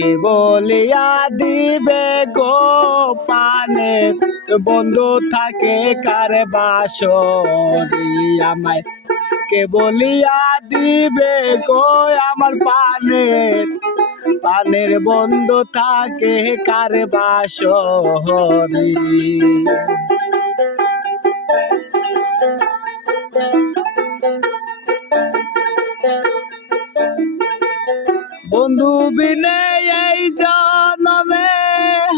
কে বলিয়া দিবে গো পানে বন্ধু থাকে কার বাসরি আমায় কে বলিয়া দিবে গো আমার পানের বন্ধু থাকে কার বাসরি বন্ধু বিনে এই জনমে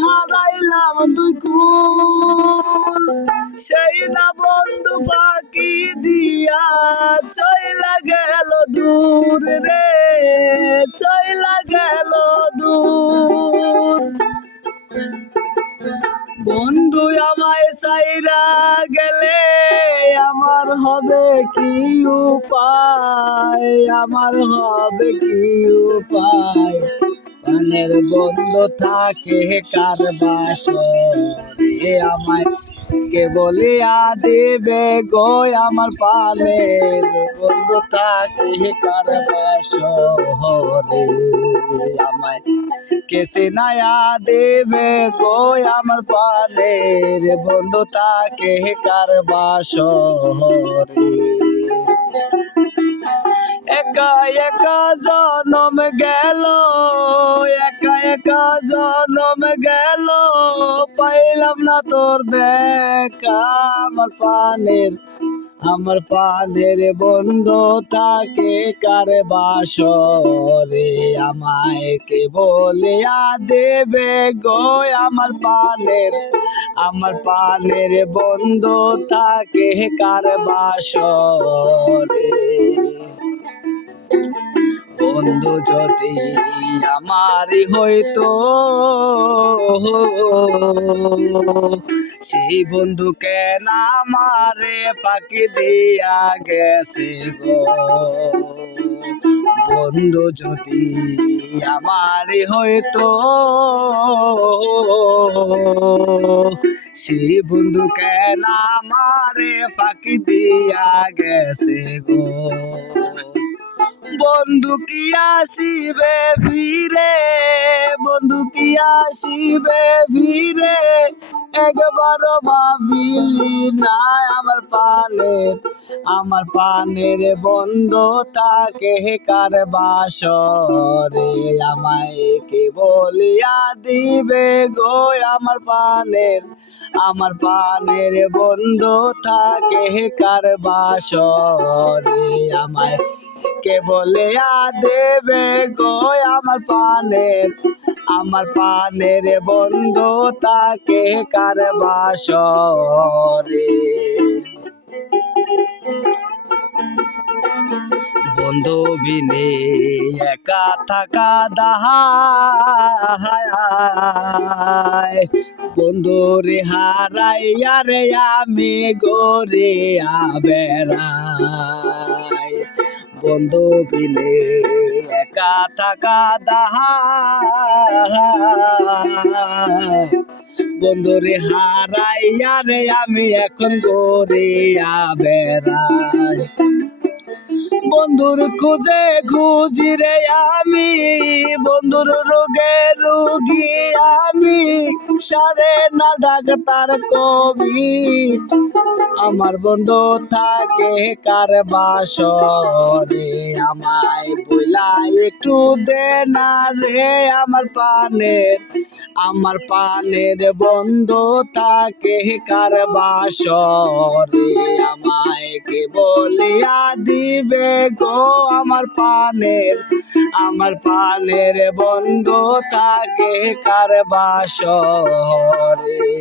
হারাইলাম দুই কুল সেই না বন্ধু ফাঁকি দিয়া চইলা গেল দূর রে চইলা গেল দূর বন্ধু আমায় সাইরা গেলে আমার হবে কি উপায় আমার হবে কি উপায় পানের বন্ধ থাকে কার বাসরে আমায় কে বলিয়া দেবে গো আমার পানের বন্ধ থাকে কার বাসরে আমায় কেসে নায়া দেবে গো আমার পানের বন্ধু তাকে কার বাসরে একা একা জনম গেল একা একা জনম গেল পাইলাম না তোর দেখা আমার পানের বন্ধু তাকে কার বাসরে আমায় কে বলিয়া দেবে গো আমার পানের বন্ধু তাকে কার বাসরে বন্ধু যদি আমারই হইতো সেই বন্ধু কেন আমারে ফাঁকি দিয়া গেছে গো বন্ধু যদি আমারই হইতো সেই বন্ধু কেন আমারে ফাঁকি দিয়া গেছে গো বন্ধু কি আসিবে ফিরে বন্ধু কি আসিবে ফিরে একবার ভাবিলি না আমার পানের বন্ধু তাকে কার বাসরে আমায় কে বলিয়া দিবে গো আমার পানের বন্ধু তাকে কার বাসরে আমায় কে বলিয়া দেবে গো আমার পানের বন্ধু তাকে কার বাসরে বন্ধু বিনে একা থাকা দাহায় বন্ধু রে হারাইয়া রে আমি গোরে বেড়াই বন্ধু বিনে একা থাকা দাহায় বন্ধু রে হারাইয়া রে আমি এখন গোরে বেড়াই বন্ধুর খুঁজে খুঁজি রে আমি বন্ধুর রোগে রোগী আমি সারে না ডাক্তার কবি আমার বন্ধু থাকে কার বাসরে আমায় বইলা একটু দে না রে আমার পানের বন্ধু থাকে কার বাসরে আমায় কে বলিয়া দিবে গো আমার পানের বন্ধু থাকে কার বাসরে।